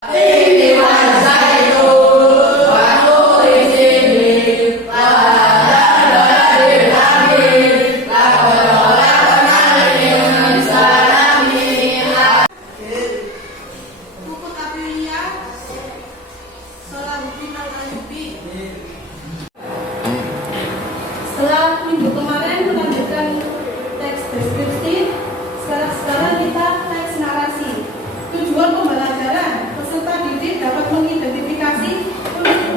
Setelah minggu kemarin melanjutkan teks deskripsi, sekarang kita teks narasi. Tujuan pembelajaran, peserta didik dapat mengidentifikasi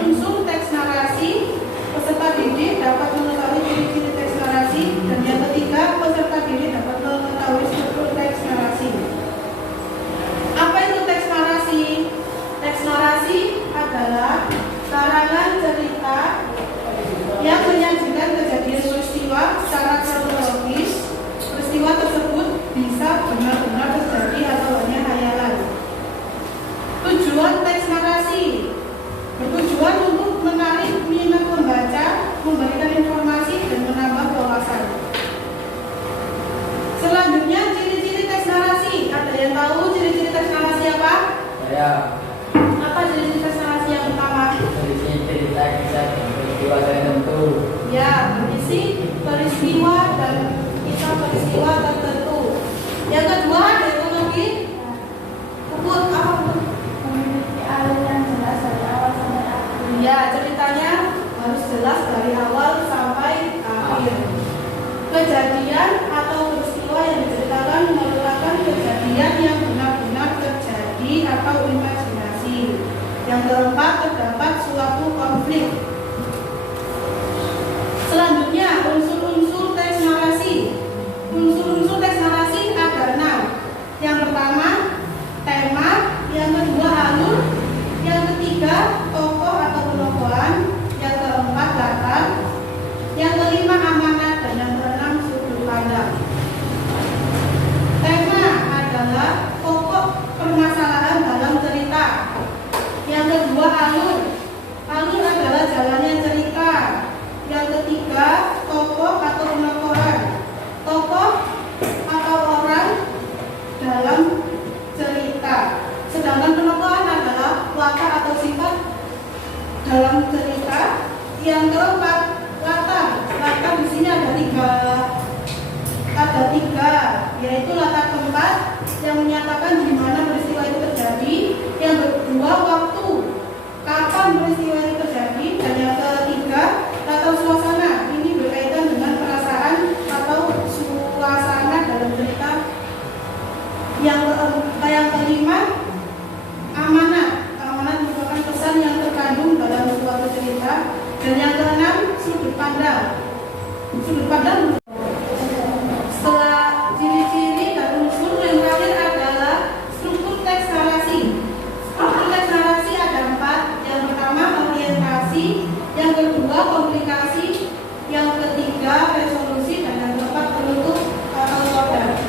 unsur teks narasi, peserta didik dapat mengetahui ciri-ciri teks narasi, dan yang ketiga, peserta didik dapat mengetahui struktur teks narasi. Apa itu teks narasi? Teks narasi adalah karangan cerita yang menyajikan kejadian peristiwa secara kronologis. Peristiwa tersebut bisa benar-benar terjadi atau hanya hayalan. Tujuan teks narasi bertujuan untuk menarik minat pembaca, memberikan informasi, dan menambah wawasan. Selanjutnya, ciri-ciri teks narasi. Ada yang tahu ciri-ciri teks narasi apa? Saya. Apa ciri-ciri teks narasi yang pertama? Berisi cerita kisah dan peristiwa tertentu. Ya, berisi peristiwa dan kisah peristiwa tertentu. Yang kedua, ada yang lagi? Sebut apa? Memiliki alur yang jelas dari awal sampai akhir. Ya, ceritanya harus jelas dari awal sampai akhir. Kejadian atau peristiwa yang diceritakan merupakan kejadian yang benar-benar terjadi atau imajinasi. Yang keempat, terdapat suatu konflik. Selanjutnya, unsur-unsur teks narasi. Unsur-unsur teks narasi ada 6. Yang pertama, tema. Yang kedua, alur. Yang ketiga, tokoh atau penokohan. Yang keempat, latar. Yang kelima, amanat. Dan yang keenam, sudut pandang. Tema adalah pokok permasalahan dalam cerita. Yang kedua, alur. Alur adalah jalannya cerita. Yang ketiga, tokoh atau penokohan. Tokoh atau orang dalam cerita. Sedangkan penokohan adalah watak atau sifat dalam cerita. Yang keempat, latar. Latar di sini ada tiga, yaitu latar tempat yang menyatakan di mana peristiwa itu terjadi. Yang kedua, waktu, kapan peristiwa itu terjadi. Dan yang ketiga, latar suasana. Ini berkaitan dengan perasaan atau suasana dalam cerita. Yang kelima, amanat. Amanat merupakan pesan yang terkandung dalam suatu cerita. Dan yang keenam, sudut pandang. Sudut pandang. Setelah ciri-ciri dan unsur, yang terakhir adalah struktur teks narasi. Struktur teks narasi ada 4. Yang pertama, orientasi. Yang kedua, komplikasi. Yang ketiga, resolusi. Dan yang keempat, penutup atau coda.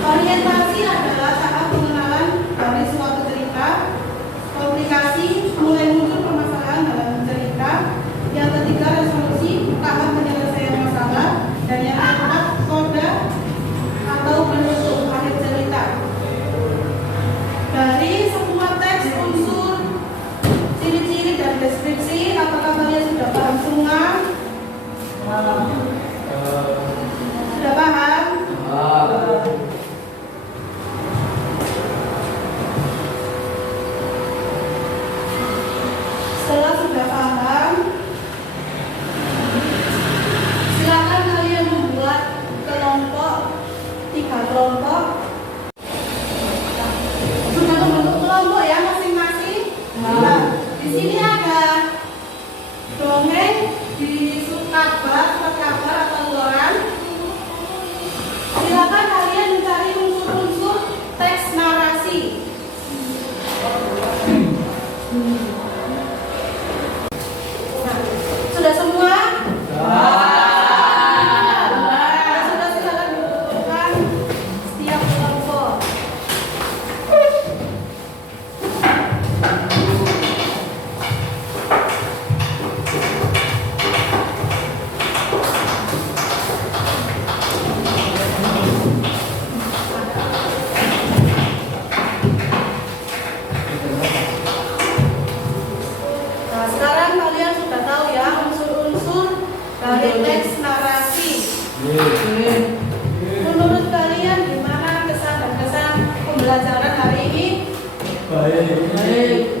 Orientasi adalah tahap pengenalan dari suatu cerita. Komplikasi, mulai muncul permasalahan dalam cerita. Yang ketiga, resolusi, tahap penyelesaian masalah. Dan yang keempat, coda atau penutup akhir cerita. Dari semua teks, unsur, ciri-ciri dan deskripsi, apakah kalian sudah paham semua? Sudah paham? Setelah sudah paham, silakan kalian membuat kelompok, 3 kelompok. Sudah membentuk kelompok ya masing-masing. Nah, di sini ada dongeng di kabar atau luaran. Silakan kalian mencari unsur-unsur teks narasi. Nah, sudah semua? Sudah, silakan dudukkan setiap kelompok. dari teks narasi. Menurut kalian gimana kesan dan kesan pembelajaran hari ini? Baik.